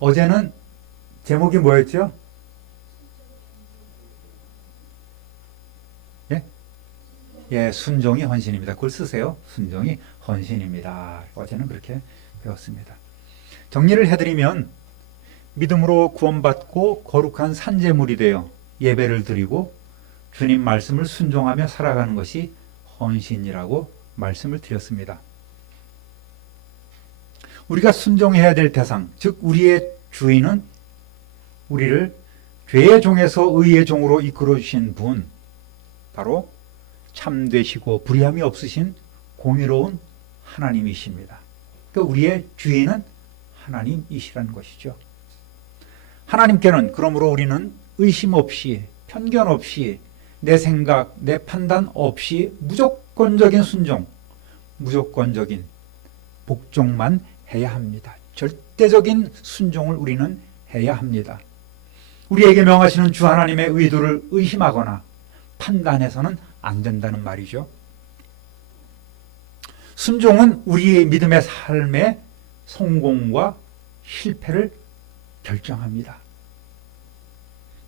어제는 제목이 뭐였죠? 예? 예, 순종이 헌신입니다. 그걸 쓰세요. 순종이 헌신입니다. 어제는 그렇게 배웠습니다. 정리를 해드리면 믿음으로 구원받고 거룩한 산제물이 되어 예배를 드리고 주님 말씀을 순종하며 살아가는 것이 헌신이라고 말씀을 드렸습니다. 우리가 순종해야 될 대상, 즉 우리의 주인은 우리를 죄의 종에서 의의 종으로 이끌어 주신 분, 바로 참되시고 불의함이 없으신 공의로운 하나님이십니다. 그러니까 우리의 주인은 하나님이시라는 것이죠. 하나님께는 그러므로 우리는 의심 없이, 편견 없이, 내 생각, 내 판단 없이 무조건적인 순종, 무조건적인 복종만 해야 합니다. 절대적인 순종을 우리는 해야 합니다. 우리에게 명하시는 주 하나님의 의도를 의심하거나 판단해서는 안 된다는 말이죠. 순종은 우리의 믿음의 삶의 성공과 실패를 결정합니다.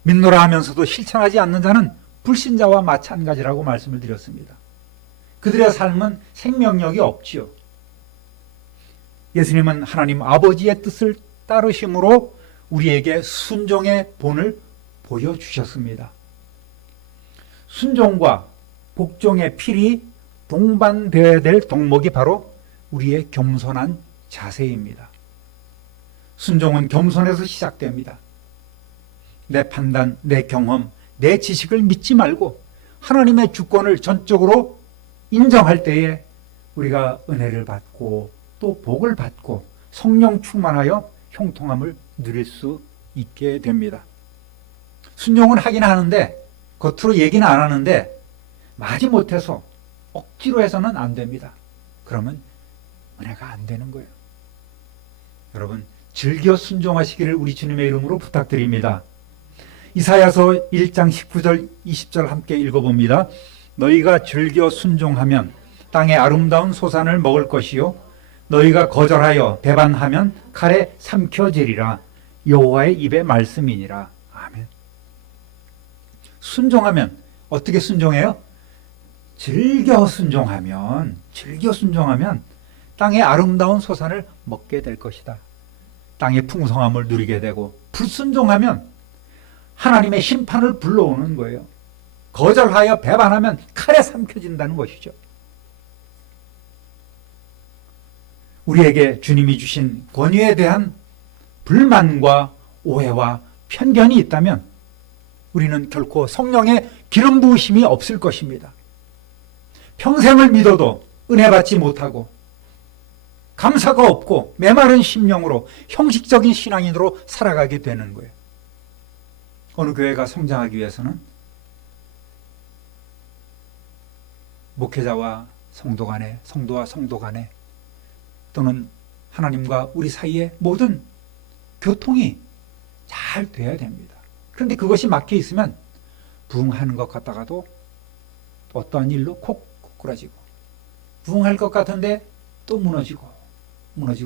믿노라 하면서도 실천하지 않는 자는 불신자와 마찬가지라고 말씀을 드렸습니다. 그들의 삶은 생명력이 없지요. 예수님은 하나님 아버지의 뜻을 따르심으로 우리에게 순종의 본을 보여주셨습니다. 순종과 복종의 필이 동반되어야 될 덕목이 바로 우리의 겸손한 자세입니다. 순종은 겸손에서 시작됩니다. 내 판단, 내 경험, 내 지식을 믿지 말고 하나님의 주권을 전적으로 인정할 때에 우리가 은혜를 받고 또 복을 받고 성령 충만하여 형통함을 누릴 수 있게 됩니다. 순종은 하긴 하는데 겉으로 얘기는 안 하는데 마지못해서 억지로 해서는 안 됩니다. 그러면 은혜가 안 되는 거예요. 여러분 즐겨 순종하시기를 우리 주님의 이름으로 부탁드립니다. 이사야서 1장 19절 20절 함께 읽어봅니다. 너희가 즐겨 순종하면 땅의 아름다운 소산을 먹을 것이요 너희가 거절하여 배반하면 칼에 삼켜지리라. 여호와의 입의 말씀이니라. 아멘. 순종하면 어떻게 순종해요? 즐겨 순종하면 땅의 아름다운 소산을 먹게 될 것이다. 땅의 풍성함을 누리게 되고 불순종하면 하나님의 심판을 불러오는 거예요. 거절하여 배반하면 칼에 삼켜진다는 것이죠. 우리에게 주님이 주신 권위에 대한 불만과 오해와 편견이 있다면 우리는 결코 성령의 기름 부으심이 없을 것입니다. 평생을 믿어도 은혜 받지 못하고 감사가 없고 메마른 심령으로 형식적인 신앙인으로 살아가게 되는 거예요. 어느 교회가 성장하기 위해서는 목회자와 성도 간에, 성도와 성도 간에 또는 하나님과 우리 사이의 모든 교통이 잘 돼야 됩니다. 그런데 그것이 막혀 있으면 부흥하는 것 같다가도 어떠한 일로 콕 꼬꾸라지고 부흥할 것 같은데 또 무너지고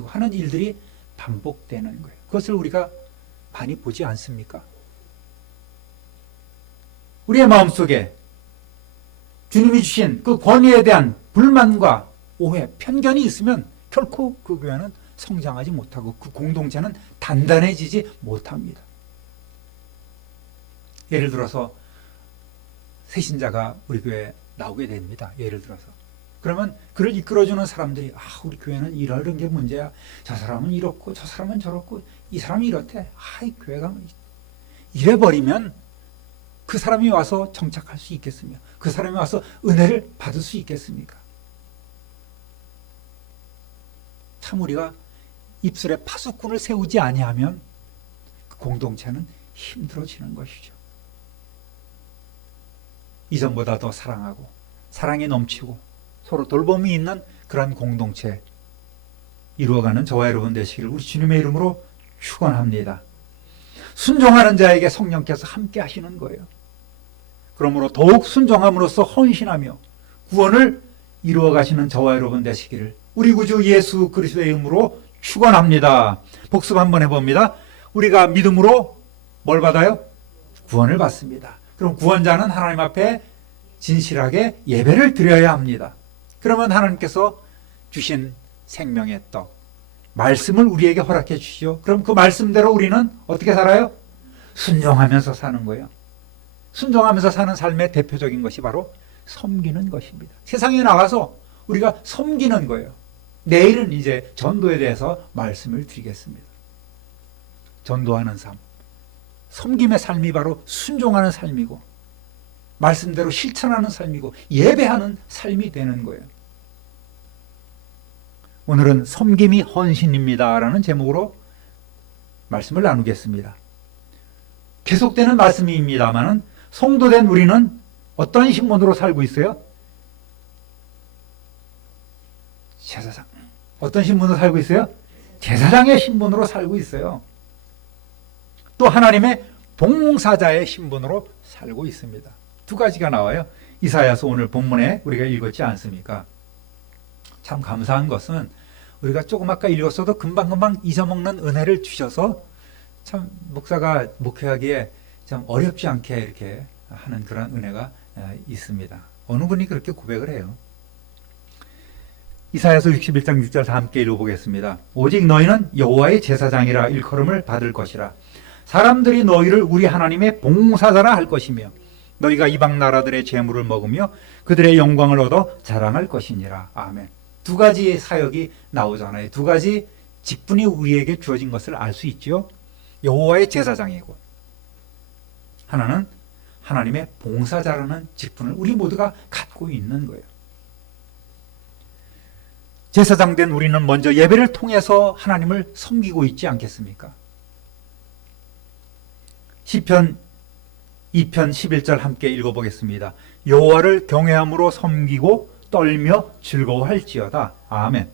하는 일들이 반복되는 거예요. 그것을 우리가 많이 보지 않습니까? 우리의 마음속에 주님이 주신 그 권위에 대한 불만과 오해, 편견이 있으면 결코 그 교회는 성장하지 못하고 그 공동체는 단단해지지 못합니다. 예를 들어서 새신자가 우리 교회에 나오게 됩니다. 예를 들어서. 그러면 그를 이끌어주는 사람들이 우리 교회는 이런 게 문제야. 저 사람은 이렇고 저 사람은 저렇고 이 사람이 이렇대. 이 교회가 이래버리면 그 사람이 와서 정착할 수 있겠으며 그 사람이 와서 은혜를 받을 수 있겠습니까? 참 우리가 입술에 파수꾼을 세우지 아니하면 그 공동체는 힘들어지는 것이죠. 이전보다 더 사랑하고 사랑이 넘치고 서로 돌봄이 있는 그러한 공동체 이루어가는 저와 여러분 되시기를 우리 주님의 이름으로 축원합니다. 순종하는 자에게 성령께서 함께 하시는 거예요. 그러므로 더욱 순종함으로써 헌신하며 구원을 이루어 가시는 저와 여러분 되시기를 우리 구주 예수 그리스도의 이름으로 축원합니다. 복습 한번 해봅니다. 우리가 믿음으로 뭘 받아요? 구원을 받습니다. 그럼 구원자는 하나님 앞에 진실하게 예배를 드려야 합니다. 그러면 하나님께서 주신 생명의 떡, 말씀을 우리에게 허락해 주시죠. 그럼 그 말씀대로 우리는 어떻게 살아요? 순종하면서 사는 거예요. 순종하면서 사는 삶의 대표적인 것이 바로 섬기는 것입니다. 세상에 나가서 우리가 섬기는 거예요. 내일은 이제 전도에 대해서 말씀을 드리겠습니다. 전도하는 삶, 섬김의 삶이 바로 순종하는 삶이고 말씀대로 실천하는 삶이고 예배하는 삶이 되는 거예요. 오늘은 섬김이 헌신입니다 라는 제목으로 말씀을 나누겠습니다. 계속되는 말씀입니다만 성도된 우리는 어떤 신분으로 살고 있어요? 제사장. 어떤 신분으로 살고 있어요? 제사장의 신분으로 살고 있어요. 또 하나님의 봉사자의 신분으로 살고 있습니다. 두 가지가 나와요. 이사야서 오늘 본문에 우리가 읽었지 않습니까? 참 감사한 것은 우리가 조금 아까 읽었어도 금방금방 잊어먹는 은혜를 주셔서 참 목사가 목회하기에 참 어렵지 않게 이렇게 하는 그런 은혜가 있습니다. 어느 분이 그렇게 고백을 해요. 이사야서 61장 6절 다 함께 읽어보겠습니다. 오직 너희는 여호와의 제사장이라 일컬음을 받을 것이라. 사람들이 너희를 우리 하나님의 봉사자라 할 것이며 너희가 이방 나라들의 재물을 먹으며 그들의 영광을 얻어 자랑할 것이니라. 아멘. 두 가지 사역이 나오잖아요. 두 가지 직분이 우리에게 주어진 것을 알 수 있죠. 여호와의 제사장이고 하나는 하나님의 봉사자라는 직분을 우리 모두가 갖고 있는 거예요. 제사장된 우리는 먼저 예배를 통해서 하나님을 섬기고 있지 않겠습니까? 시편 2편 11절 함께 읽어보겠습니다. 여호와를 경외함으로 섬기고 떨며 즐거워할지어다. 아멘.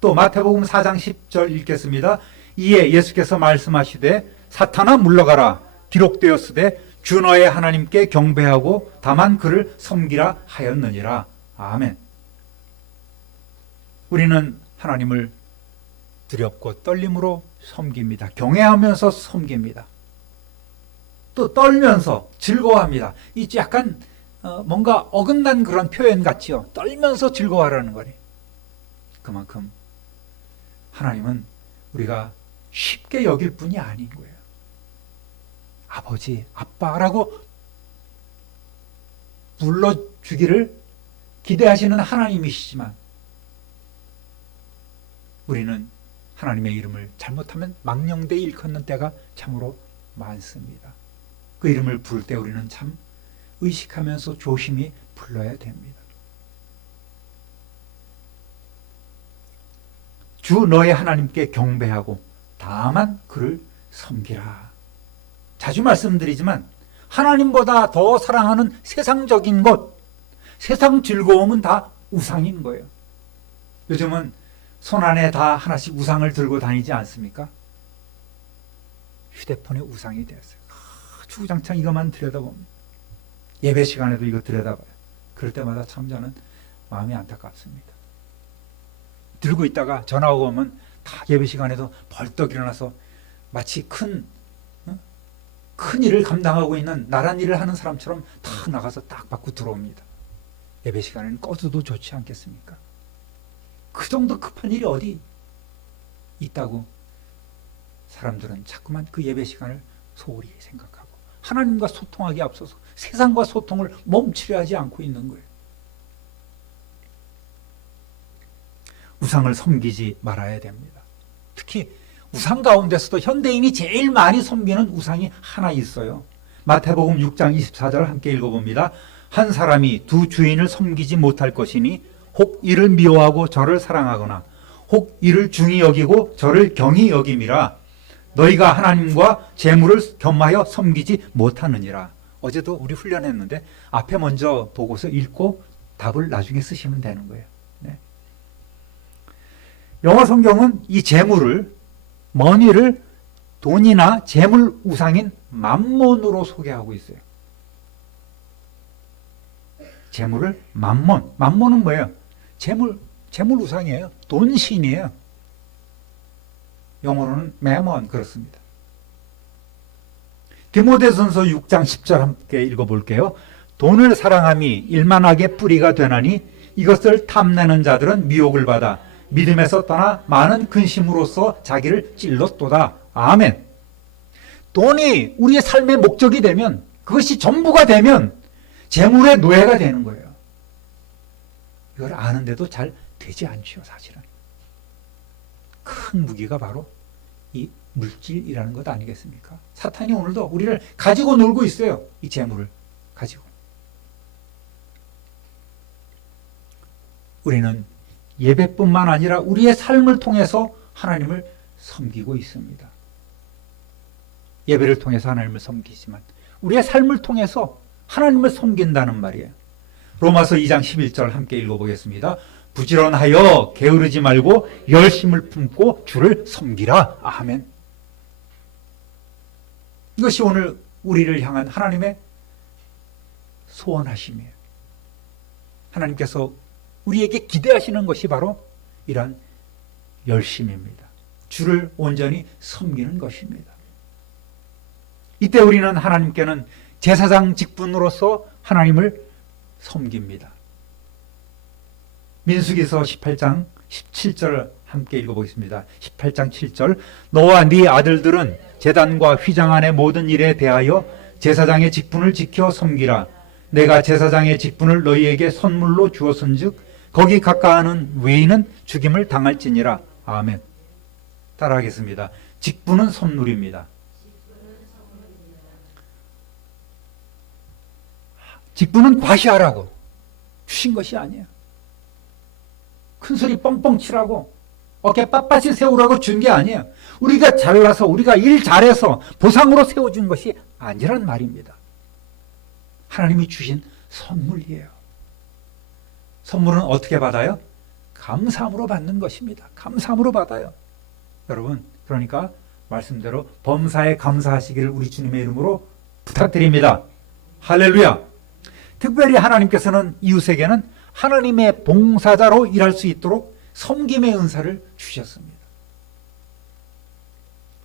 또 마태복음 4장 10절 읽겠습니다. 이에 예수께서 말씀하시되 사탄아 물러가라. 기록되었으되 주 너의 하나님께 경배하고 다만 그를 섬기라 하였느니라. 아멘. 우리는 하나님을 두렵고 떨림으로 섬깁니다. 경외하면서 섬깁니다. 또 떨면서 즐거워합니다. 이 약간 뭔가 어긋난 그런 표현 같지요. 떨면서 즐거워하라는 거니. 그만큼 하나님은 우리가 쉽게 여길 분이 아닌 거예요. 아버지, 아빠라고 불러주기를 기대하시는 하나님이시지만 우리는 하나님의 이름을 잘못하면 망령되이 일컫는 때가 참으로 많습니다. 그 이름을 부를 때 우리는 참 의식하면서 조심히 불러야 됩니다. 주 너의 하나님께 경배하고 다만 그를 섬기라. 자주 말씀드리지만 하나님보다 더 사랑하는 세상적인 것, 세상 즐거움은 다 우상인 거예요. 요즘은 손 안에 다 하나씩 우상을 들고 다니지 않습니까? 휴대폰이 우상이 되었어요. 주구장창 이것만 들여다봅니다. 예배 시간에도 이거 들여다봐요. 그럴 때마다 참 저는 마음이 안타깝습니다. 들고 있다가 전화 오면 다 예배 시간에도 벌떡 일어나서 마치 큰 일을 감당하고 있는 나란 일을 하는 사람처럼 딱 나가서 딱 받고 들어옵니다. 예배 시간에는 꺼져도 좋지 않겠습니까? 그 정도 급한 일이 어디 있다고 사람들은 자꾸만 그 예배 시간을 소홀히 생각하고 하나님과 소통하기 앞서서 세상과 소통을 멈추려 하지 않고 있는 거예요. 우상을 섬기지 말아야 됩니다. 특히 우상 가운데서도 현대인이 제일 많이 섬기는 우상이 하나 있어요. 마태복음 6장 24절 함께 읽어봅니다. 한 사람이 두 주인을 섬기지 못할 것이니 혹 이를 미워하고 저를 사랑하거나 혹 이를 중히 여기고 저를 경히 여김이라. 너희가 하나님과 재물을 겸하여 섬기지 못하느니라. 어제도 우리 훈련했는데 앞에 먼저 보고서 읽고 답을 나중에 쓰시면 되는 거예요. 네. 영어 성경은 이 재물을 머니를 돈이나 재물 우상인 맘몬으로 소개하고 있어요. 재물을 맘몬. 맘몬은 뭐예요? 재물 우상이에요. 돈신이에요. 영어로는 매먼 그렇습니다. 디모데전서 6장 10절 함께 읽어볼게요. 돈을 사랑함이 일만하게 뿌리가 되나니 이것을 탐내는 자들은 미혹을 받아 믿음에서 떠나 많은 근심으로써 자기를 찔렀도다. 아멘. 돈이 우리의 삶의 목적이 되면, 그것이 전부가 되면 재물의 노예가 되는 거예요. 이걸 아는데도 잘 되지 않죠, 사실은. 큰 무기가 바로 이 물질이라는 것 아니겠습니까? 사탄이 오늘도 우리를 가지고 놀고 있어요. 이 재물을 가지고. 우리는 예배뿐만 아니라 우리의 삶을 통해서 하나님을 섬기고 있습니다. 예배를 통해서 하나님을 섬기지만 우리의 삶을 통해서 하나님을 섬긴다는 말이에요. 로마서 2장 11절 함께 읽어보겠습니다. 부지런하여 게으르지 말고 열심을 품고 주를 섬기라. 아멘. 이것이 오늘 우리를 향한 하나님의 소원하심이에요. 하나님께서 우리에게 기대하시는 것이 바로 이러한 열심입니다. 주를 온전히 섬기는 것입니다. 이때 우리는 하나님께는 제사장 직분으로서 하나님을 섬깁니다. 민수기서 18장 17절 함께 읽어보겠습니다. 18장 7절 너와 네 아들들은 제단과 휘장 안의 모든 일에 대하여 제사장의 직분을 지켜 섬기라. 내가 제사장의 직분을 너희에게 선물로 주었은즉 거기 가까이하는 외인은 죽임을 당할지니라. 아멘. 따라하겠습니다. 직분은 선물입니다. 직분은 과시하라고 주신 것이 아니에요. 큰소리 뻥뻥 치라고 어깨 빳빳이 세우라고 준 게 아니에요. 우리가 잘나서 우리가 일 잘해서 보상으로 세워준 것이 아니란 말입니다. 하나님이 주신 선물이에요. 선물은 어떻게 받아요? 감사함으로 받는 것입니다. 감사함으로 받아요. 여러분, 그러니까 말씀대로 범사에 감사하시기를 우리 주님의 이름으로 부탁드립니다. 할렐루야. 특별히 하나님께서는 이웃에게는 하나님의 봉사자로 일할 수 있도록 섬김의 은사를 주셨습니다.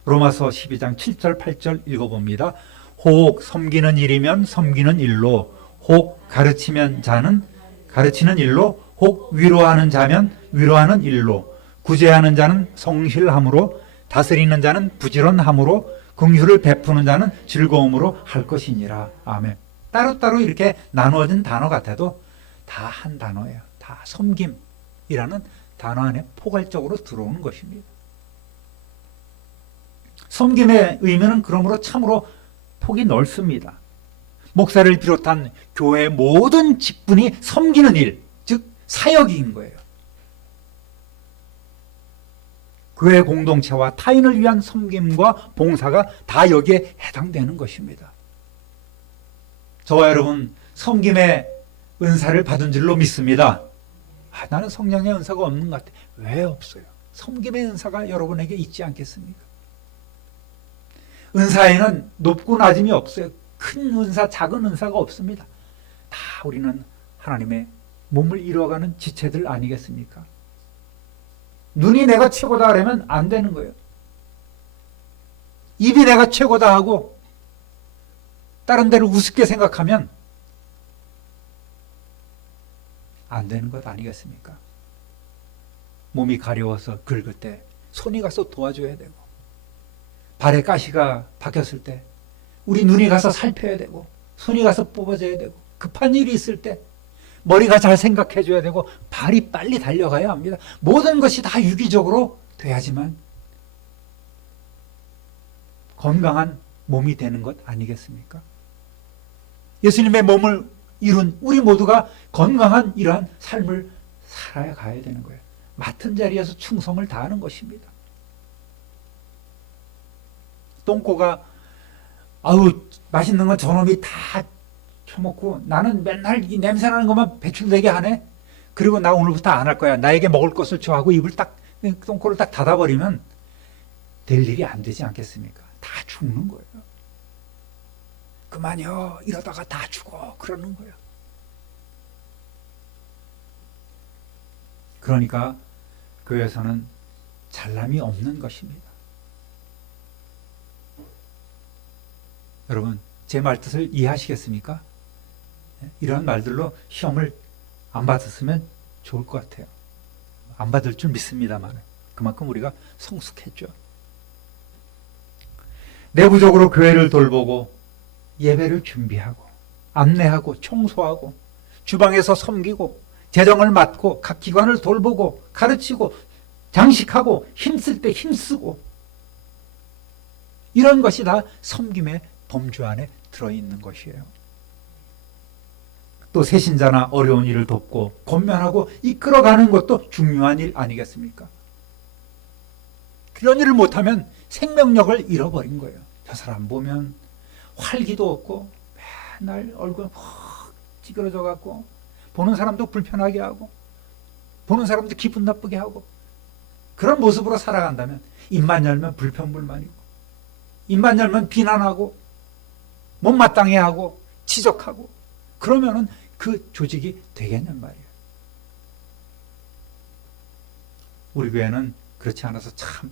로마서 12장 7절 8절 읽어봅니다. 혹 섬기는 일이면 섬기는 일로, 혹 가르치면 자는 가르치는 일로, 혹 위로하는 자면 위로하는 일로, 구제하는 자는 성실함으로, 다스리는 자는 부지런함으로, 긍휼을 베푸는 자는 즐거움으로 할 것이니라. 아멘. 따로따로 이렇게 나누어진 단어 같아도 다 한 단어예요. 다 섬김이라는 단어 안에 포괄적으로 들어오는 것입니다. 섬김의 의미는 그러므로 참으로 폭이 넓습니다. 목사를 비롯한 교회의 모든 직분이 섬기는 일, 즉 사역인 거예요. 교회 공동체와 타인을 위한 섬김과 봉사가 다 여기에 해당되는 것입니다. 저와 여러분 섬김의 은사를 받은 줄로 믿습니다. 나는 성령의 은사가 없는 것 같아. 왜 없어요? 섬김의 은사가 여러분에게 있지 않겠습니까? 은사에는 높고 낮음이 없어요. 큰 은사, 작은 은사가 없습니다. 다 우리는 하나님의 몸을 이루어가는 지체들 아니겠습니까? 눈이 내가 최고다 하려면 안 되는 거예요. 입이 내가 최고다 하고 다른 데를 우습게 생각하면 안 되는 것 아니겠습니까? 몸이 가려워서 긁을 때 손이 가서 도와줘야 되고, 발에 가시가 박혔을 때 우리 눈이 가서 살펴야 되고, 손이 가서 뽑아줘야 되고, 급한 일이 있을 때 머리가 잘 생각해줘야 되고, 발이 빨리 달려가야 합니다. 모든 것이 다 유기적으로 돼야지만 건강한 몸이 되는 것 아니겠습니까? 예수님의 몸을 이룬 우리 모두가 건강한 이러한 삶을 살아야 가야 되는 거예요. 맡은 자리에서 충성을 다하는 것입니다. 똥꼬가 맛있는 건 저놈이 다 처먹고 나는 맨날 이 냄새나는 것만 배출되게 하네. 그리고 나 오늘부터 안 할 거야. 나에게 먹을 것을 줘 하고 입을 똥꼬를 딱 닫아버리면 될 일이 안 되지 않겠습니까? 다 죽는 거예요. 그만요. 이러다가 다 죽어. 그러는 거예요. 그러니까 교회에서는 잘남이 없는 것입니다. 여러분, 제 말뜻을 이해하시겠습니까? 이런 말들로 시험을 안 받았으면 좋을 것 같아요. 안 받을 줄 믿습니다만 그만큼 우리가 성숙했죠. 내부적으로 교회를 돌보고 예배를 준비하고 안내하고 청소하고 주방에서 섬기고 재정을 맡고 각 기관을 돌보고 가르치고 장식하고 힘쓸 때 힘쓰고 이런 것이 다 섬김의 범주 안에 들어있는 것이에요. 또 새신자나 어려운 일을 돕고 권면하고 이끌어가는 것도 중요한 일 아니겠습니까? 그런 일을 못하면 생명력을 잃어버린 거예요. 저 사람 보면 활기도 없고 맨날 얼굴 확 찌그러져 갖고 보는 사람도 불편하게 하고 보는 사람도 기분 나쁘게 하고 그런 모습으로 살아간다면 입만 열면 불평불만이고 입만 열면 비난하고 못마땅해 하고 지적하고 그러면은 그 조직이 되겠냔 말이에요. 우리 교회는 그렇지 않아서 참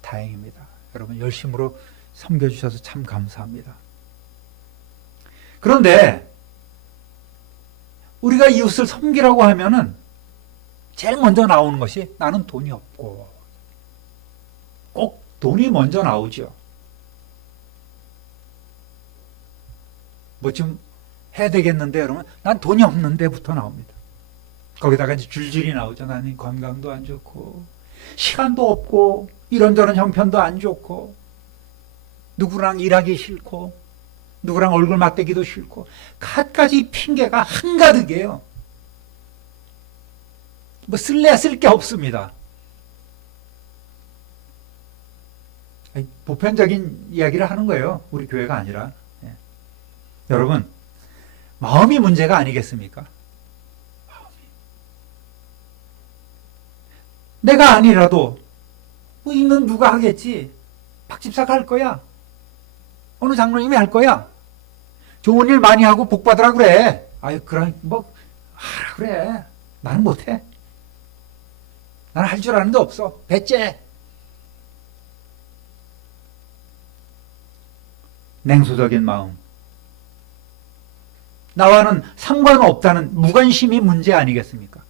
다행입니다. 여러분 열심으로 섬겨주셔서 참 감사합니다. 그런데 우리가 이웃을 섬기라고 하면은 제일 먼저 나오는 것이 나는 돈이 없고 꼭 돈이 먼저 나오죠. 뭐 좀 해야 되겠는데 여러분 난 돈이 없는데부터 나옵니다. 거기다가 이제 줄줄이 나오죠. 나는 건강도 안 좋고 시간도 없고 이런저런 형편도 안 좋고 누구랑 일하기 싫고 누구랑 얼굴 맞대기도 싫고 갖가지 핑계가 한가득이에요. 뭐 쓸래야 쓸 게 없습니다. 보편적인 이야기를 하는 거예요. 우리 교회가 아니라. 예. 여러분 마음이 문제가 아니겠습니까? 마음이. 내가 아니라도 뭐 있는 누가 하겠지. 박 집사가 할 거야. 어느 장로님이 할 거야. 좋은 일 많이 하고 복 받으라 그래. 아유 그럼 뭐 하라 그래. 나는 못해. 나는 할 줄 아는 데 없어. 배째. 냉소적인 마음. 나와는 상관없다는 무관심이 문제 아니겠습니까?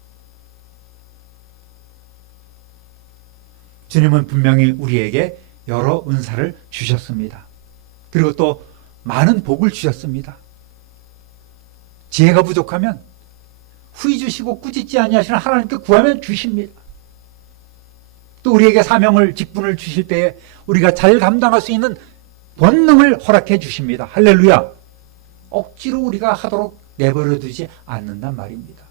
주님은 분명히 우리에게 여러 은사를 주셨습니다. 그리고 또 많은 복을 주셨습니다. 지혜가 부족하면 후히 주시고 꾸짖지 아니하시는 하나님께 구하면 주십니다. 또 우리에게 사명을 직분을 주실 때에 우리가 잘 감당할 수 있는 본능을 허락해 주십니다. 할렐루야. 억지로 우리가 하도록 내버려 두지 않는단 말입니다.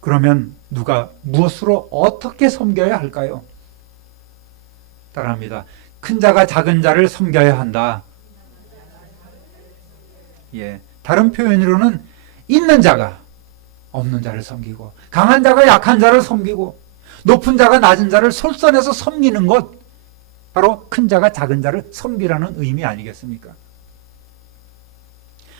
그러면 누가 무엇으로 어떻게 섬겨야 할까요? 따라합니다. 큰 자가 작은 자를 섬겨야 한다. 예, 다른 표현으로는 있는 자가 없는 자를 섬기고 강한 자가 약한 자를 섬기고 높은 자가 낮은 자를 솔선해서 섬기는 것 바로 큰 자가 작은 자를 섬기라는 의미 아니겠습니까?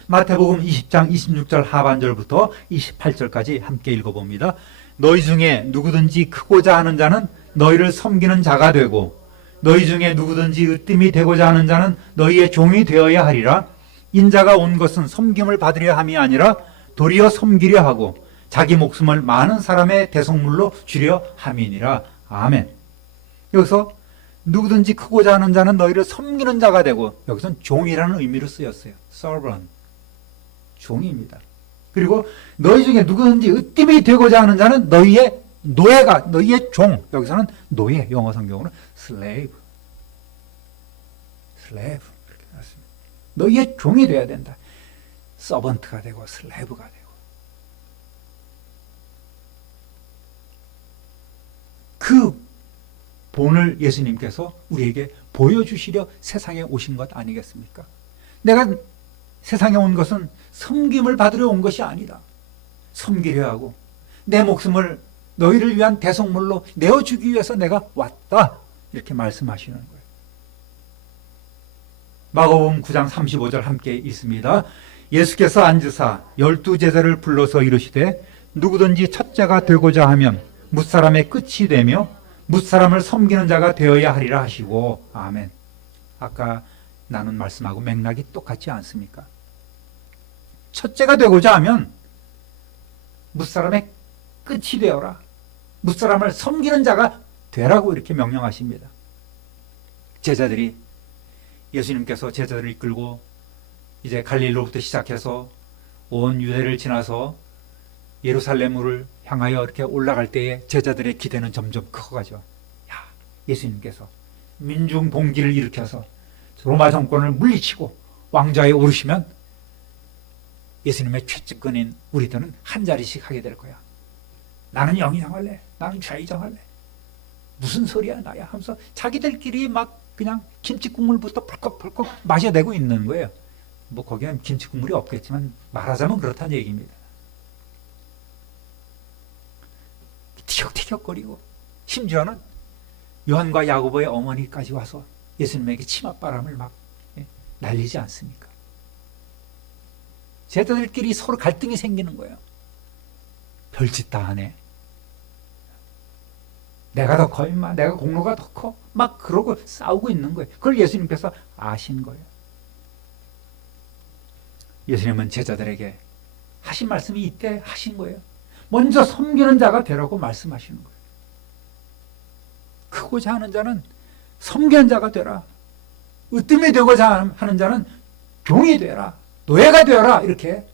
마태복음 20장 26절 하반절부터 28절까지 함께 읽어봅니다. 너희 중에 누구든지 크고자 하는 자는 너희를 섬기는 자가 되고 너희 중에 누구든지 으뜸이 되고자 하는 자는 너희의 종이 되어야 하리라. 인자가 온 것은 섬김을 받으려 함이 아니라 도리어 섬기려 하고 자기 목숨을 많은 사람의 대속물로 주려 함이니라. 아멘. 여기서 누구든지 크고자 하는 자는 너희를 섬기는 자가 되고 여기서는 종이라는 의미로 쓰였어요. servant. 종입니다. 그리고 너희 중에 누구든지 으뜸이 되고자 하는 자는 너희의 노예가, 너희의 종. 여기서는 노예, 영어 성경으로는 slave. slave. 이렇게 나왔습니다. 너희의 종이 되어야 된다. 서번트가 되고 슬레이브가 되고. 그 본을 예수님께서 우리에게 보여주시려 세상에 오신 것 아니겠습니까? 내가 세상에 온 것은 섬김을 받으려 온 것이 아니다. 섬기려 하고 내 목숨을 너희를 위한 대속물로 내어주기 위해서 내가 왔다. 이렇게 말씀하시는 거예요. 마가복음 9장 35절 함께 있습니다. 예수께서 앉으사 12제자를 불러서 이르시되 누구든지 첫째가 되고자 하면 무사람의 끝이 되며 무사람을 섬기는 자가 되어야 하리라 하시고, 아멘. 아까 나눈 말씀하고 맥락이 똑같지 않습니까? 첫째가 되고자 하면 무사람의 끝이 되어라. 무사람을 섬기는 자가 되라고 이렇게 명령하십니다. 제자들이, 예수님께서 제자들을 이끌고 이제 갈릴리로부터 시작해서 온 유대를 지나서 예루살렘을 향하여 이렇게 올라갈 때에 제자들의 기대는 점점 커가죠. 야, 예수님께서 민중 봉기를 일으켜서 로마 정권을 물리치고 왕좌에 오르시면 예수님의 최측근인 우리들은 한 자리씩 하게 될 거야. 나는 영의정할래, 나는 좌의정할래. 무슨 소리야 나야 하면서 자기들끼리 막 그냥 김치국물부터 펄컥펄컥 마셔대고 있는 거예요. 뭐 거기는 김치국물이 없겠지만 말하자면 그렇다는 얘기입니다. 티격태격거리고 심지어는 요한과 야고보의 어머니까지 와서 예수님에게 치맛바람을 막 날리지 않습니까? 제자들끼리 서로 갈등이 생기는 거예요. 별짓 다 하네. 내가 더 커 임마, 내가 공로가 더 커. 막 그러고 싸우고 있는 거예요. 그걸 예수님께서 아신 거예요. 예수님은 제자들에게 하신 말씀이 이때 하신 거예요. 먼저 섬기는 자가 되라고 말씀하시는 거예요. 크고자 하는 자는 섬기는 자가 되라. 으뜸이 되고자 하는 자는 종이 되라. 노예가 되어라. 이렇게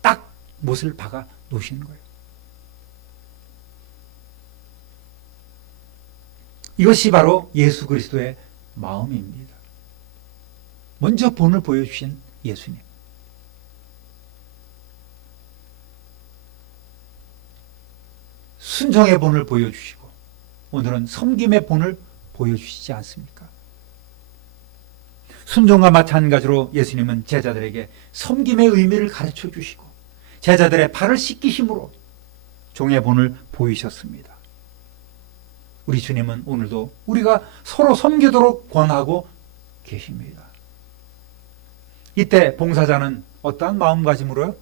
딱 못을 박아 놓으시는 거예요. 이것이 바로 예수 그리스도의 마음입니다. 먼저 본을 보여주신 예수님. 순종의 본을 보여주시고 오늘은 섬김의 본을 보여주시지 않습니까? 순종과 마찬가지로 예수님은 제자들에게 섬김의 의미를 가르쳐 주시고 제자들의 발을 씻기심으로 종의 본을 보이셨습니다. 우리 주님은 오늘도 우리가 서로 섬기도록 권하고 계십니다. 이때 봉사자는 어떠한 마음가짐으로요?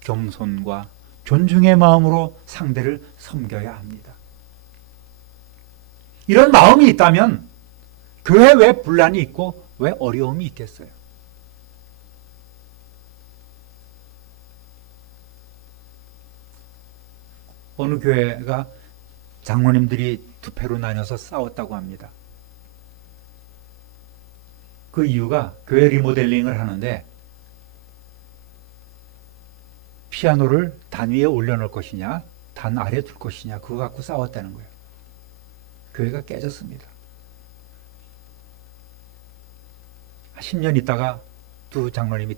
겸손과 존중의 마음으로 상대를 섬겨야 합니다. 이런 마음이 있다면 교회에 왜 분란이 있고 왜 어려움이 있겠어요? 어느 교회가 장로님들이 두 패로 나뉘어서 싸웠다고 합니다. 그 이유가 교회 리모델링을 하는데 피아노를 단 위에 올려놓을 것이냐 단 아래에 둘 것이냐 그거 갖고 싸웠다는 거예요. 교회가 깨졌습니다. 10년 있다가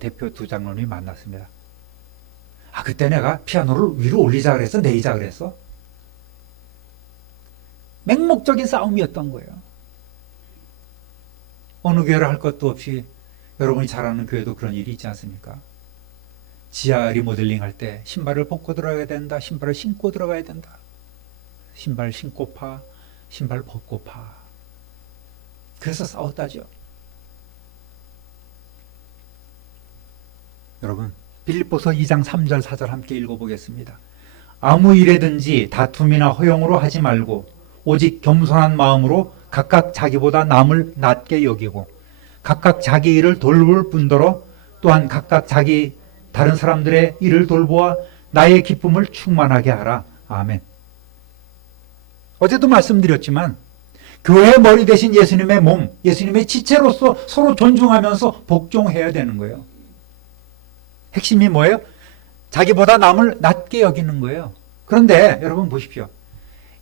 대표 두 장로님이 만났습니다. 아, 그때 내가 피아노를 위로 올리자 그랬어? 내리자 그랬어? 맹목적인 싸움이었던 거예요. 어느 교회를 할 것도 없이 여러분이 잘 아는 교회도 그런 일이 있지 않습니까? 지하 리모델링 할 때 신발을 벗고 들어가야 된다. 신발을 신고 들어가야 된다. 신발 신고 파, 신발 벗고 파. 그래서 싸웠다죠. 여러분, 빌립보서 2장 3절 4절 함께 읽어보겠습니다. 아무 일에든지 다툼이나 허용으로 하지 말고 오직 겸손한 마음으로 각각 자기보다 남을 낮게 여기고 각각 자기 일을 돌볼 뿐더러 또한 각각 자기 다른 사람들의 일을 돌보아 나의 기쁨을 충만하게 하라. 아멘. 어제도 말씀드렸지만 교회의 머리 대신 예수님의 몸, 예수님의 지체로서 서로 존중하면서 복종해야 되는 거예요. 핵심이 뭐예요? 자기보다 남을 낮게 여기는 거예요. 그런데 여러분 보십시오.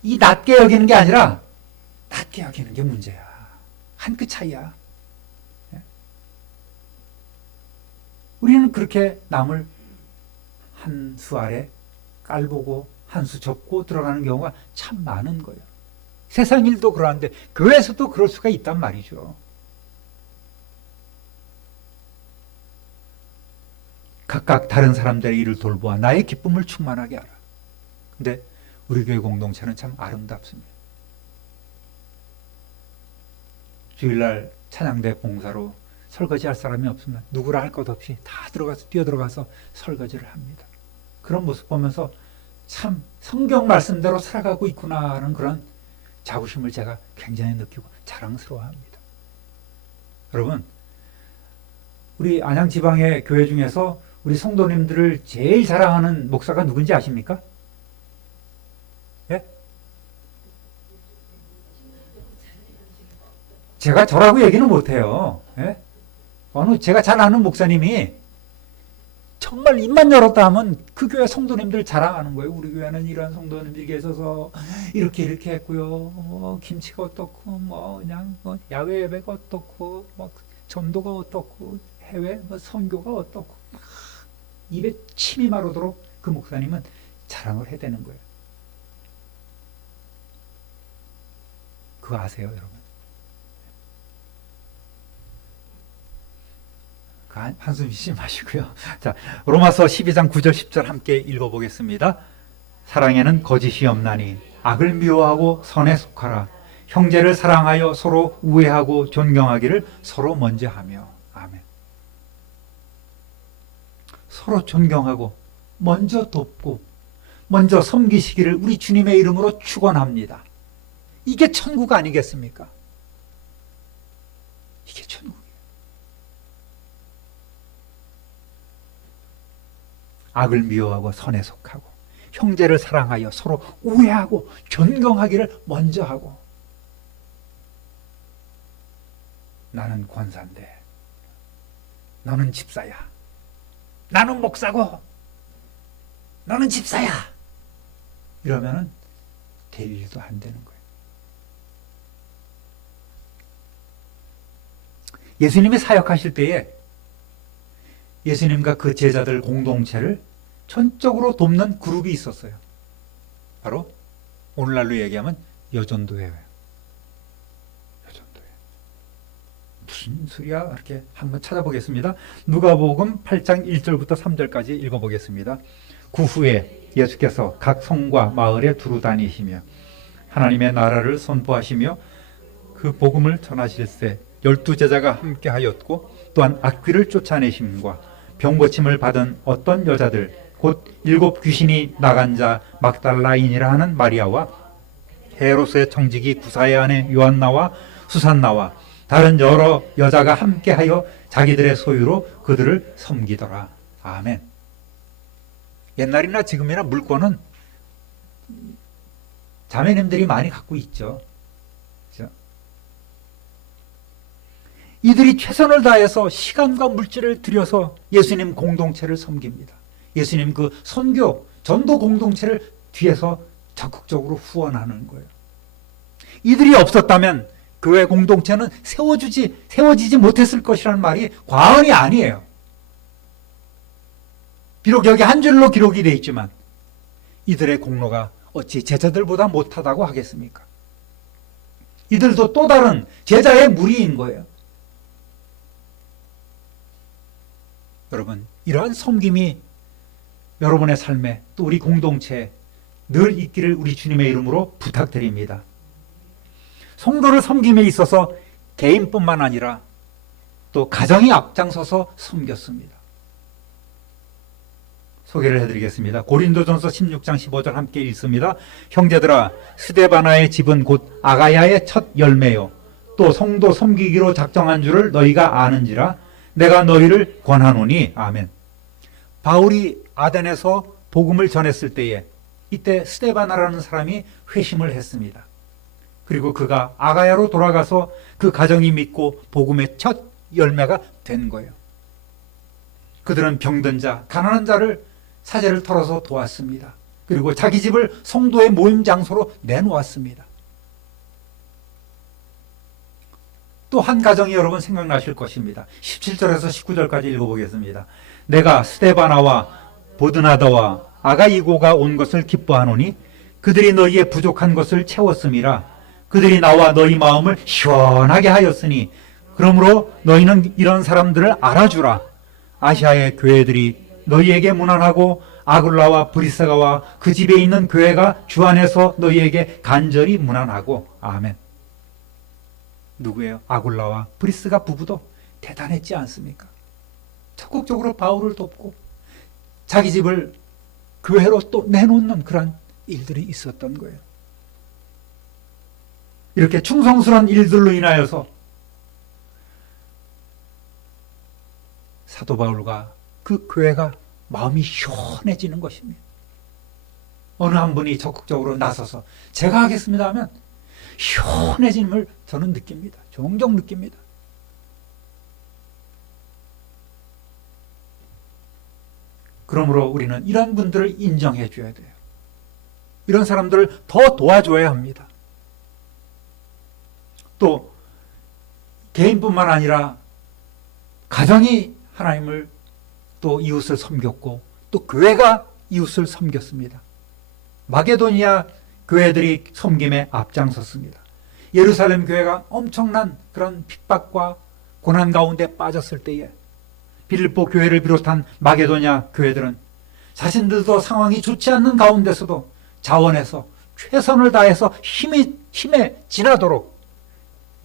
이 낮게 여기는 게 아니라 낮게 여기는 게 문제야. 한 끗 차이야. 우리는 그렇게 남을 한 수 아래 깔보고 한 수 접고 들어가는 경우가 참 많은 거예요. 세상 일도 그러한데 교회에서도 그럴 수가 있단 말이죠. 각각 다른 사람들의 일을 돌보아 나의 기쁨을 충만하게 하라. 근데 우리 교회 공동체는 참 아름답습니다. 주일날 찬양대 봉사로 설거지할 사람이 없으면 누구라 할 것 없이 다 뛰어들어가서 설거지를 합니다. 그런 모습 보면서 참 성경 말씀대로 살아가고 있구나 하는 그런 자부심을 제가 굉장히 느끼고 자랑스러워합니다. 여러분, 우리 안양 지방의 교회 중에서 우리 성도님들을 제일 자랑하는 목사가 누군지 아십니까? 예? 제가 저라고 얘기는 못해요. 예? 어느 제가 잘 아는 목사님이 정말 입만 열었다 하면 그 교회 성도님들 자랑하는 거예요. 우리 교회는 이런 성도님들이 계셔서 이렇게 했고요. 김치가 어떻고, 그냥 야외 예배가 어떻고, 전도가 어떻고, 해외 선교가 어떻고, 입에 침이 마르도록 그 목사님은 자랑을 해대는 거예요. 그거 아세요, 여러분? 한숨 쉬지 마시고요. 자, 로마서 12장 9절 10절 함께 읽어보겠습니다. 사랑에는 거짓이 없나니 악을 미워하고 선에 속하라. 형제를 사랑하여 서로 우애하고 존경하기를 서로 먼저 하며. 아멘. 서로 존경하고 먼저 돕고 먼저 섬기시기를 우리 주님의 이름으로 축원합니다. 이게 천국 아니겠습니까? 이게 천국. 악을 미워하고 선에 속하고 형제를 사랑하여 서로 우애하고 존경하기를 먼저 하고. 나는 권사인데 너는 집사야. 나는 목사고 너는 집사야. 이러면은 될 일도 안 되는 거예요. 예수님이 사역하실 때에 예수님과 그 제자들 공동체를 전적으로 돕는 그룹이 있었어요. 바로 오늘날로 얘기하면 여전도회예요. 여전도회. 무슨 소리야? 이렇게 한번 찾아보겠습니다. 누가복음 8장 1절부터 3절까지 읽어보겠습니다. 그 후에 예수께서 각 성과 마을에 두루 다니시며 하나님의 나라를 선포하시며 그 복음을 전하실세 12제자가 함께 하였고 또한 악귀를 쫓아내심과 병고침을 받은 어떤 여자들 곧 7 귀신이 나간 자 막달라인이라 하는 마리아와 헤롯의 청지기 구사의 아내 요한나와 수산나와 다른 여러 여자가 함께하여 자기들의 소유로 그들을 섬기더라. 아멘. 옛날이나 지금이나 물권은 자매님들이 많이 갖고 있죠. 그렇죠? 이들이 최선을 다해서 시간과 물질을 들여서 예수님 공동체를 섬깁니다. 예수님 그 선교, 전도 공동체를 뒤에서 적극적으로 후원하는 거예요. 이들이 없었다면 교회 공동체는 세워지지 못했을 것이라는 말이 과언이 아니에요. 비록 여기 한 줄로 기록이 되어 있지만 이들의 공로가 어찌 제자들보다 못하다고 하겠습니까? 이들도 또 다른 제자의 무리인 거예요. 여러분, 이러한 섬김이 여러분의 삶에 또 우리 공동체에 늘 있기를 우리 주님의 이름으로 부탁드립니다. 성도를 섬김에 있어서 개인뿐만 아니라 또 가정이 앞장서서 섬겼습니다. 소개를 해드리겠습니다. 고린도전서 16장 15절 함께 읽습니다. 형제들아, 스데바나의 집은 곧 아가야의 첫 열매요 또 성도 섬기기로 작정한 줄을 너희가 아는지라 내가 너희를 권하노니. 아멘. 바울이 아덴에서 복음을 전했을 때에 이때 스데바나라는 사람이 회심을 했습니다. 그리고 그가 아가야로 돌아가서 그 가정이 믿고 복음의 첫 열매가 된 거예요. 그들은 병든 자, 가난한 자를 사제를 털어서 도왔습니다. 그리고 자기 집을 성도의 모임 장소로 내놓았습니다. 또 한 가정이 여러분 생각나실 것입니다. 17절에서 19절까지 읽어보겠습니다. 내가 스데바나와 보드나다와 아가이고가 온 것을 기뻐하노니 그들이 너희의 부족한 것을 채웠음이라. 그들이 나와 너희 마음을 시원하게 하였으니 그러므로 너희는 이런 사람들을 알아주라. 아시아의 교회들이 너희에게 문안하고 아굴라와 브리스가와 그 집에 있는 교회가 주 안에서 너희에게 간절히 문안하고. 아멘. 누구예요? 아굴라와 브리스가 부부도 대단했지 않습니까? 적극적으로 바울을 돕고 자기 집을 교회로 또 내놓는 그런 일들이 있었던 거예요. 이렇게 충성스러운 일들로 인하여서 사도 바울과 그 교회가 마음이 시원해지는 것입니다. 어느 한 분이 적극적으로 나서서 제가 하겠습니다 하면 시원해짐을 저는 느낍니다. 종종 느낍니다. 그러므로 우리는 이런 분들을 인정해 줘야 돼요. 이런 사람들을 더 도와줘야 합니다. 또 개인뿐만 아니라 가정이 하나님을 또 이웃을 섬겼고 또 교회가 이웃을 섬겼습니다. 마게도니아 교회들이 섬김에 앞장섰습니다. 예루살렘 교회가 엄청난 그런 핍박과 고난 가운데 빠졌을 때에 빌립보 교회를 비롯한 마게도니아 교회들은 자신들도 상황이 좋지 않는 가운데서도 자원해서 최선을 다해서 힘에 지나도록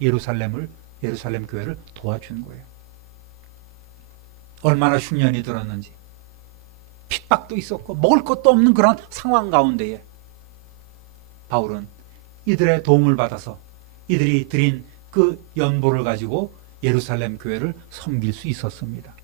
예루살렘 교회를 도와준 거예요. 얼마나 흉년이 들었는지, 핍박도 있었고 먹을 것도 없는 그런 상황 가운데에 바울은 이들의 도움을 받아서 이들이 드린 그 연보를 가지고 예루살렘 교회를 섬길 수 있었습니다.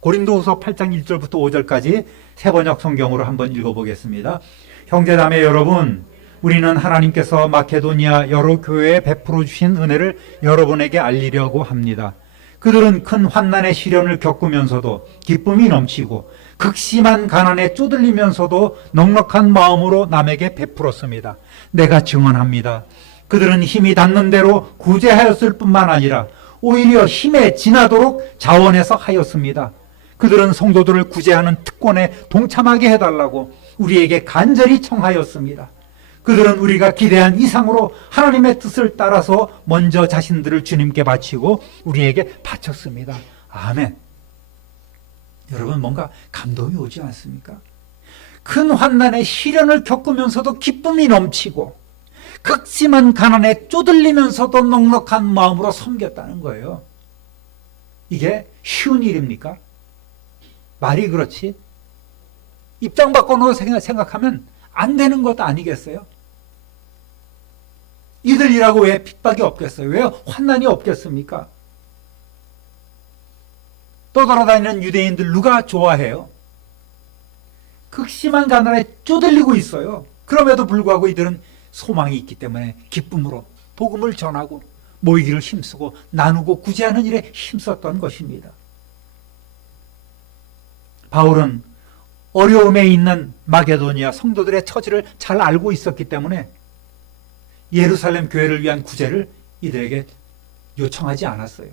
고린도후서 8장 1절부터 5절까지 새 번역 성경으로 한번 읽어보겠습니다. 형제자매 여러분, 우리는 하나님께서 마케도니아 여러 교회에 베풀어 주신 은혜를 여러분에게 알리려고 합니다. 그들은 큰 환난의 시련을 겪으면서도 기쁨이 넘치고 극심한 가난에 쪼들리면서도 넉넉한 마음으로 남에게 베풀었습니다. 내가 증언합니다. 그들은 힘이 닿는 대로 구제하였을 뿐만 아니라 오히려 힘에 지나도록 자원해서 하였습니다. 그들은 성도들을 구제하는 특권에 동참하게 해달라고 우리에게 간절히 청하였습니다. 그들은 우리가 기대한 이상으로 하나님의 뜻을 따라서 먼저 자신들을 주님께 바치고 우리에게 바쳤습니다. 아멘. 여러분, 뭔가 감동이 오지 않습니까? 큰 환난의 시련을 겪으면서도 기쁨이 넘치고 극심한 가난에 쪼들리면서도 넉넉한 마음으로 섬겼다는 거예요. 이게 쉬운 일입니까? 말이 그렇지 입장 바꿔놓고 생각하면 안 되는 것 아니겠어요? 이들이라고 왜 핍박이 없겠어요? 왜 환난이 없겠습니까? 떠돌아다니는 유대인들 누가 좋아해요? 극심한 가난에 쪼들리고 있어요. 그럼에도 불구하고 이들은 소망이 있기 때문에 기쁨으로 복음을 전하고 모이기를 힘쓰고 나누고 구제하는 일에 힘썼던 것입니다. 바울은 어려움에 있는 마게도니아 성도들의 처지를 잘 알고 있었기 때문에 예루살렘 교회를 위한 구제를 이들에게 요청하지 않았어요.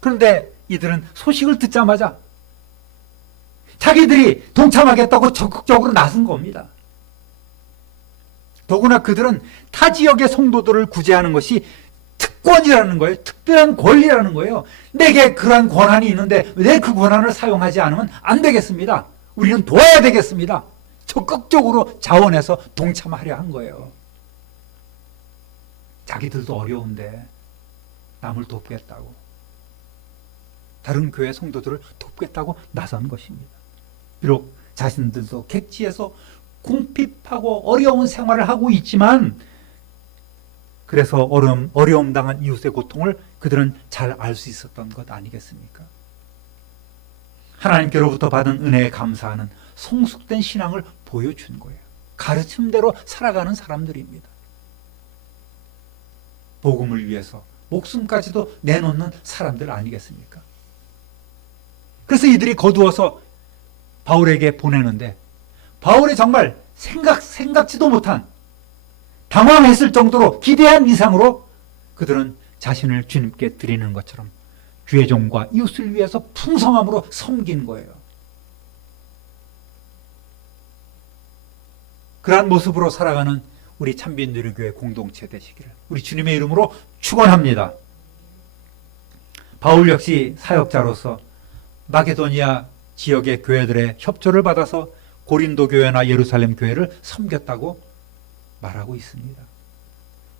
그런데 이들은 소식을 듣자마자 자기들이 동참하겠다고 적극적으로 나선 겁니다. 더구나 그들은 타 지역의 성도들을 구제하는 것이 특권이라는 거예요. 특별한 권리라는 거예요. 내게 그러한 권한이 있는데 왜 그 권한을 사용하지 않으면 안 되겠습니다. 우리는 도와야 되겠습니다. 적극적으로 자원해서 동참하려 한 거예요. 자기들도 어려운데 남을 돕겠다고, 다른 교회 성도들을 돕겠다고 나선 것입니다. 비록 자신들도 객지에서 궁핍하고 어려운 생활을 하고 있지만 그래서 어려움 당한 이웃의 고통을 그들은 잘 알 수 있었던 것 아니겠습니까? 하나님께로부터 받은 은혜에 감사하는 성숙된 신앙을 보여준 거예요. 가르침대로 살아가는 사람들입니다. 복음을 위해서 목숨까지도 내놓는 사람들 아니겠습니까? 그래서 이들이 거두어서 바울에게 보내는데 바울이 정말 생각지도 못한, 당황했을 정도로 기대한 이상으로 그들은 자신을 주님께 드리는 것처럼 주의 종과 이웃을 위해서 풍성함으로 섬긴 거예요. 그러한 모습으로 살아가는 우리 참빈누리교회 공동체 되시기를 우리 주님의 이름으로 축원합니다. 바울 역시 사역자로서 마게도니아 지역의 교회들의 협조를 받아서 고린도 교회나 예루살렘 교회를 섬겼다고 말하고 있습니다.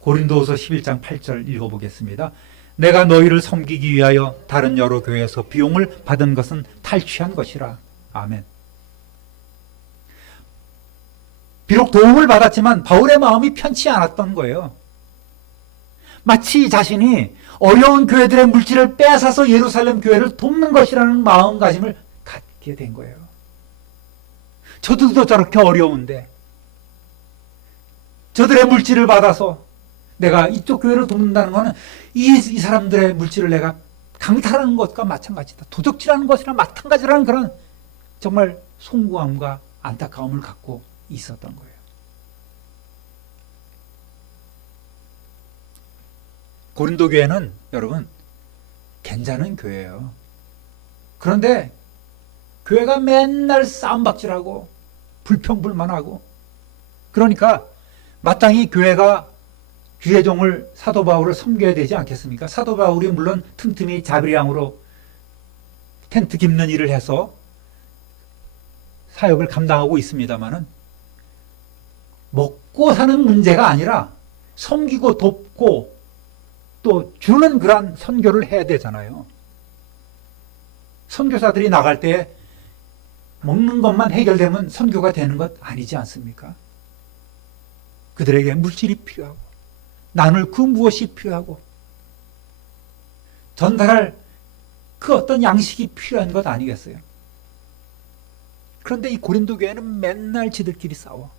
고린도후서 11장 8절 읽어보겠습니다. 내가 너희를 섬기기 위하여 다른 여러 교회에서 비용을 받은 것은 탈취한 것이라. 아멘. 비록 도움을 받았지만 바울의 마음이 편치 않았던 거예요. 마치 자신이 어려운 교회들의 물질을 빼앗아서 예루살렘 교회를 돕는 것이라는 마음가짐을 갖게 된 거예요. 저들도 저렇게 어려운데 저들의 물질을 받아서 내가 이쪽 교회를 돕는다는 것은 이 사람들의 물질을 내가 강탈하는 것과 마찬가지다. 도적질하는 것이나 마찬가지라는 그런 정말 송구함과 안타까움을 갖고 있었던 거예요. 고린도 교회는 여러분 괜찮은 교회예요. 그런데 교회가 맨날 싸움박질하고 불평불만하고 그러니까 마땅히 교회가 주의 종을 사도 바울을 섬겨야 되지 않겠습니까? 사도 바울이 물론 틈틈이 자비량으로 텐트 깁는 일을 해서 사역을 감당하고 있습니다마는 먹고 사는 문제가 아니라 섬기고 돕고 또 주는 그런 선교를 해야 되잖아요. 선교사들이 나갈 때 먹는 것만 해결되면 선교가 되는 것 아니지 않습니까? 그들에게 물질이 필요하고 나눌 그 무엇이 필요하고 전달할 그 어떤 양식이 필요한 것 아니겠어요? 그런데 이 고린도 교회는 맨날 지들끼리 싸워.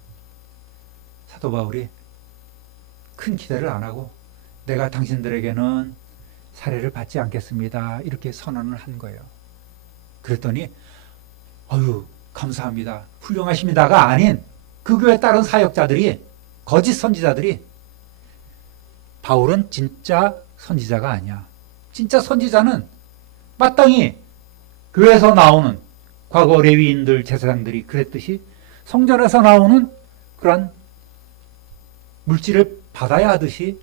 사도 바울이 큰 기대를 안 하고 내가 당신들에게는 사례를 받지 않겠습니다. 이렇게 선언을 한 거예요. 그랬더니 아유 감사합니다. 훌륭하십니다가 아닌 그 교회 다른 사역자들이 거짓 선지자들이 바울은 진짜 선지자가 아니야. 진짜 선지자는 마땅히 교회에서 나오는 과거 레위인들 제사장들이 그랬듯이 성전에서 나오는 그런 물질을 받아야 하듯이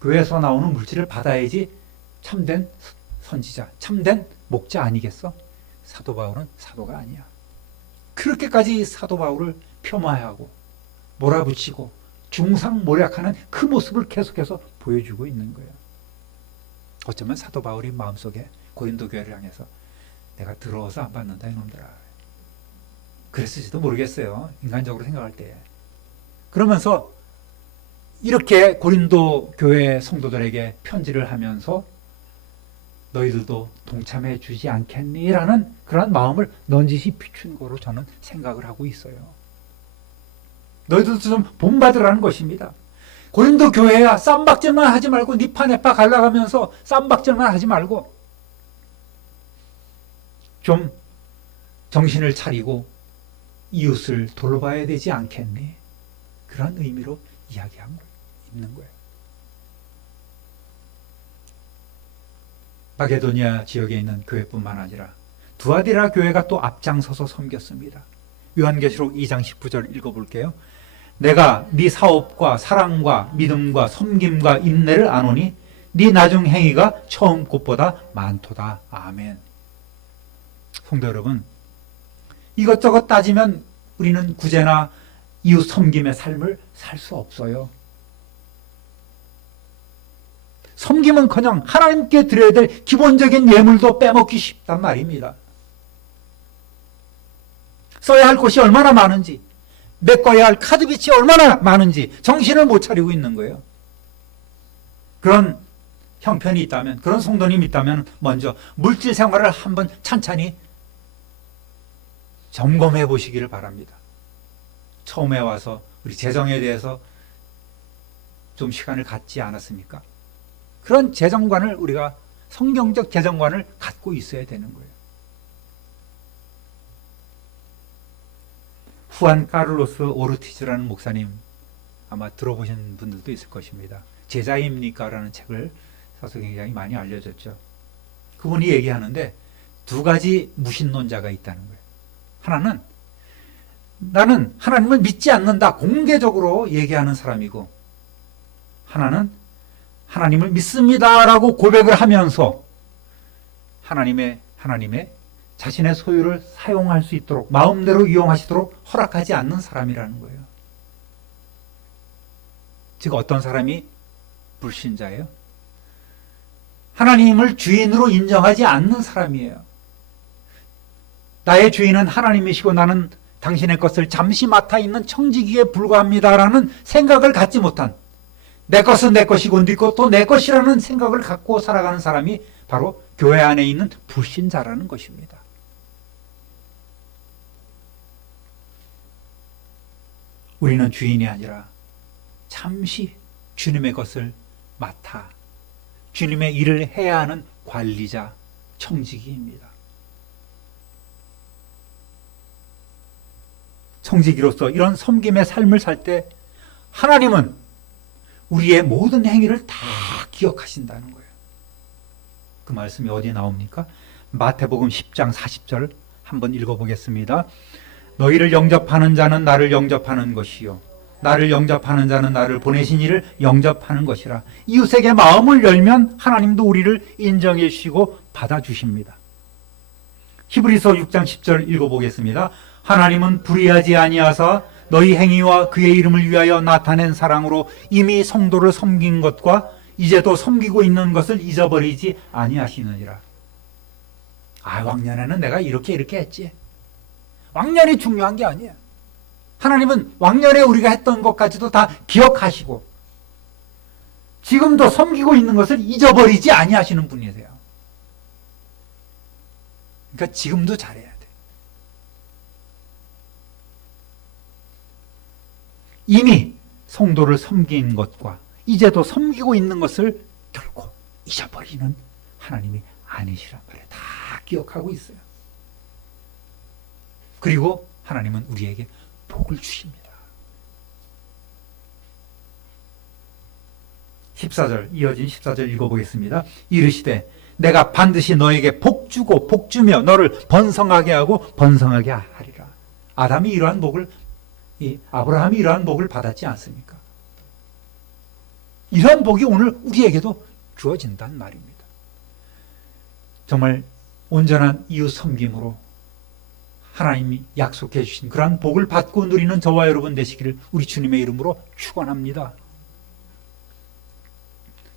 교회에서 나오는 물질을 받아야지 참된 선지자, 참된 목자 아니겠어? 사도 바울은 사도가 아니야. 그렇게까지 사도 바울을 폄하하고 몰아붙이고 중상모략하는 그 모습을 계속해서 보여주고 있는 거예요. 어쩌면 사도 바울이 마음속에 고린도 교회를 향해서 내가 들어와서 안 받는다 이놈들아. 그랬을지도 모르겠어요. 인간적으로 생각할 때. 그러면서 이렇게 고린도 교회 성도들에게 편지를 하면서 너희들도 동참해 주지 않겠니? 라는 그런 마음을 넌지시 비춘 거로 저는 생각을 하고 있어요. 너희들도 좀 본받으라는 것입니다. 고린도 교회야 쌈박질만 하지 말고 니파네파 갈라가면서 쌈박질만 하지 말고 좀 정신을 차리고 이웃을 돌봐야 되지 않겠니? 그런 의미로 이야기하고 있는 거예요. 마게도니아 지역에 있는 교회뿐만 아니라 두아디라 교회가 또 앞장서서 섬겼습니다. 요한계시록 2장 19절 읽어볼게요. 내가 네 사업과 사랑과 믿음과 섬김과 인내를 아노니 네 나중 행위가 처음 것보다 많도다. 아멘. 성도 여러분, 이것저것 따지면 우리는 구제나 이웃 섬김의 삶을 살 수 없어요. 섬김은커녕 하나님께 드려야 될 기본적인 예물도 빼먹기 쉽단 말입니다. 써야 할 것이 얼마나 많은지, 메꿔야 할 카드빚이 얼마나 많은지 정신을 못 차리고 있는 거예요. 그런 형편이 있다면, 그런 성도님이 있다면 먼저 물질 생활을 한번 찬찬히 점검해 보시기를 바랍니다. 처음에 와서 우리 재정에 대해서 좀 시간을 갖지 않았습니까? 그런 재정관을 우리가 성경적 재정관을 갖고 있어야 되는 거예요. 후안 카를로스 오르티즈라는 목사님 아마 들어보신 분들도 있을 것입니다. 제자입니까? 라는 책을 사서 굉장히 많이 알려졌죠. 그분이 얘기하는데 두 가지 무신론자가 있다는 거예요. 하나는 나는 하나님을 믿지 않는다 공개적으로 얘기하는 사람이고, 하나는 하나님을 믿습니다라고 고백을 하면서 하나님의 자신의 소유를 사용할 수 있도록 마음대로 이용하시도록 허락하지 않는 사람이라는 거예요. 즉 어떤 사람이 불신자예요? 하나님을 주인으로 인정하지 않는 사람이에요. 나의 주인은 하나님이시고 나는 당신의 것을 잠시 맡아 있는 청지기에 불과합니다라는 생각을 갖지 못한, 내 것은 내 것이고 네 것도 내 것이라는 생각을 갖고 살아가는 사람이 바로 교회 안에 있는 불신자라는 것입니다. 우리는 주인이 아니라 잠시 주님의 것을 맡아 주님의 일을 해야 하는 관리자, 청지기입니다. 청지기로서 이런 섬김의 삶을 살 때 하나님은 우리의 모든 행위를 다 기억하신다는 거예요. 그 말씀이 어디에 나옵니까? 마태복음 10장 40절 한번 읽어보겠습니다. 너희를 영접하는 자는 나를 영접하는 것이요 나를 영접하는 자는 나를 보내신 이를 영접하는 것이라. 이웃에게 마음을 열면 하나님도 우리를 인정해 주시고 받아주십니다. 히브리서 6장 10절 읽어보겠습니다. 하나님은 불의하지 아니하사 너희 행위와 그의 이름을 위하여 나타낸 사랑으로 이미 성도를 섬긴 것과 이제도 섬기고 있는 것을 잊어버리지 아니하시느니라. 왕년에는 내가 이렇게 했지. 왕년이 중요한 게 아니에요. 하나님은 왕년에 우리가 했던 것까지도 다 기억하시고 지금도 섬기고 있는 것을 잊어버리지 아니하시는 분이세요. 그러니까 지금도 잘해야 돼. 이미 성도를 섬긴 것과 이제도 섬기고 있는 것을 결코 잊어버리는 하나님이 아니시란 말이에요. 다 기억하고 있어요. 그리고 하나님은 우리에게 복을 주십니다. 14절, 이어진 14절 읽어보겠습니다. 이르시되 내가 반드시 너에게 복 주고 복 주며 너를 번성하게 하고 번성하게 하리라. 아담이 이러한 복을, 아브라함이 이러한 복을 받았지 않습니까? 이러한 복이 오늘 우리에게도 주어진단 말입니다. 정말 온전한 이웃 섬김으로 하나님이 약속해 주신 그러한 복을 받고 누리는 저와 여러분 되시기를 우리 주님의 이름으로 축원합니다.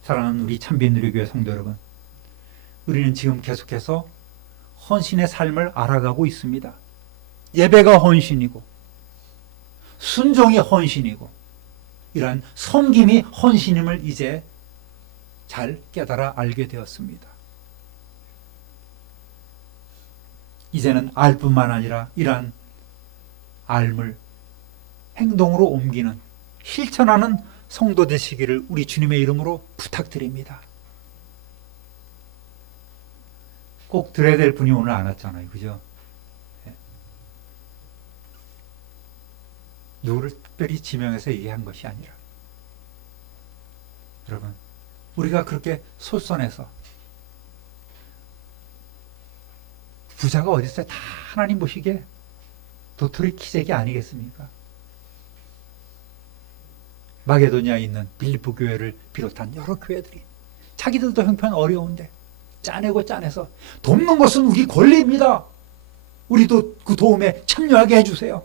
사랑하는 우리 참비누리교회 성도 여러분, 우리는 지금 계속해서 헌신의 삶을 알아가고 있습니다. 예배가 헌신이고 순종이 헌신이고 이러한 섬김이 헌신임을 이제 잘 깨달아 알게 되었습니다. 이제는 알 뿐만 아니라 이러한 알을 행동으로 옮기는, 실천하는 성도 되시기를 우리 주님의 이름으로 부탁드립니다. 꼭 들어야 될 분이 오늘 안 왔잖아요. 그죠? 누구를 특별히 지명해서 얘기한 것이 아니라, 여러분, 우리가 그렇게 솔선해서, 부자가 어디 있어요? 다 하나님 보시기에 도토리 키재기 아니겠습니까? 마게도니아에 있는 빌립보 교회를 비롯한 여러 교회들이 자기들도 형편 어려운데 짜내고 짜내서 돕는 것은 우리 권리입니다. 우리도 그 도움에 참여하게 해주세요.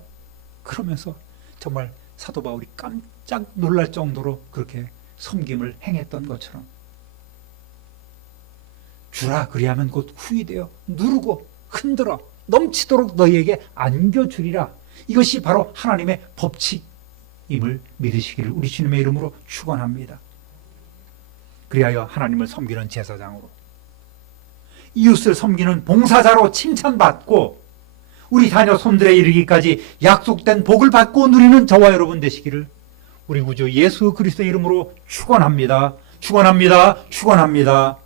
그러면서 정말 사도 바울이 깜짝 놀랄 정도로 그렇게 섬김을 행했던 것처럼, 주라 그리하면 곧 후이되어 누르고 흔들어 넘치도록 너희에게 안겨주리라. 이것이 바로 하나님의 법칙임을 믿으시기를 우리 주님의 이름으로 축원합니다. 그리하여 하나님을 섬기는 제사장으로, 이웃을 섬기는 봉사자로 칭찬받고 우리 자녀 손들에 이르기까지 약속된 복을 받고 누리는 저와 여러분 되시기를 우리 구주 예수 그리스도의 이름으로 축원합니다. 축원합니다. 축원합니다.